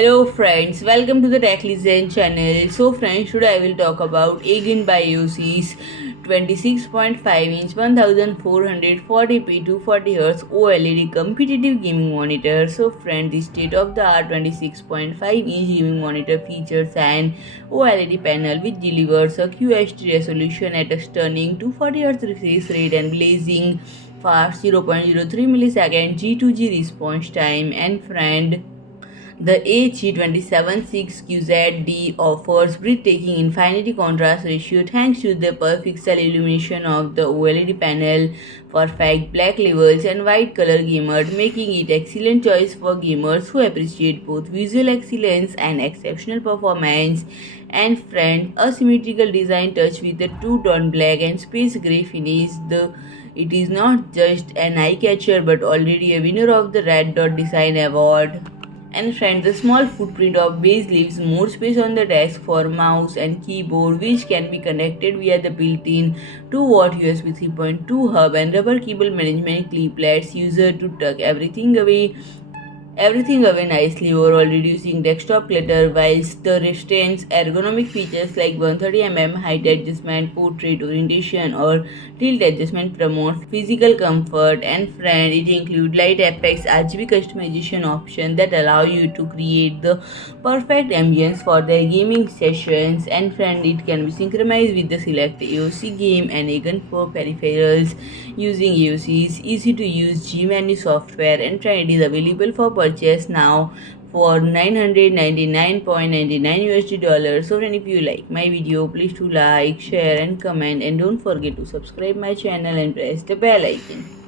Hello friends, welcome to the Tech Listen channel. So friends, today I will talk about AGON by AOC's 26.5-inch 1440p 240Hz OLED competitive gaming monitor. So friends, the state-of-the-art 26.5-inch gaming monitor features an OLED panel which delivers a QHD resolution at a stunning 240Hz refresh rate and blazing fast 0.03 millisecond G2G response time. And friend, the AG276QZD offers breathtaking infinity contrast ratio thanks to the per-pixel-illumination of the OLED panel, perfect black levels and white color gamut, making it excellent choice for gamers who appreciate both visual excellence and exceptional performance. And friend, a symmetrical design touch with a two-tone black and space gray finish. It is not just an eye-catcher but already a winner of the Red Dot Design Award. And friends, the small footprint of base leaves more space on the desk for mouse and keyboard, which can be connected via the built-in 2-watt USB 3.2 hub and rubber cable management clip lets user to tuck everything away nicely, overall reducing desktop clutter, whilst the retains ergonomic features like 130 mm height adjustment, portrait orientation, or tilt adjustment promotes physical comfort. And friend, it includes Light FX RGB customization option that allow you to create the perfect ambience for their gaming sessions. And friend, it can be synchronized with the select AOC Game and AGON Pro peripherals using AOC's easy to use G menu software. And friend, it is available for purchase now for $999.99 USD. So friend, if you like my video, please do like, share and comment, and don't forget to subscribe my channel and press the bell icon.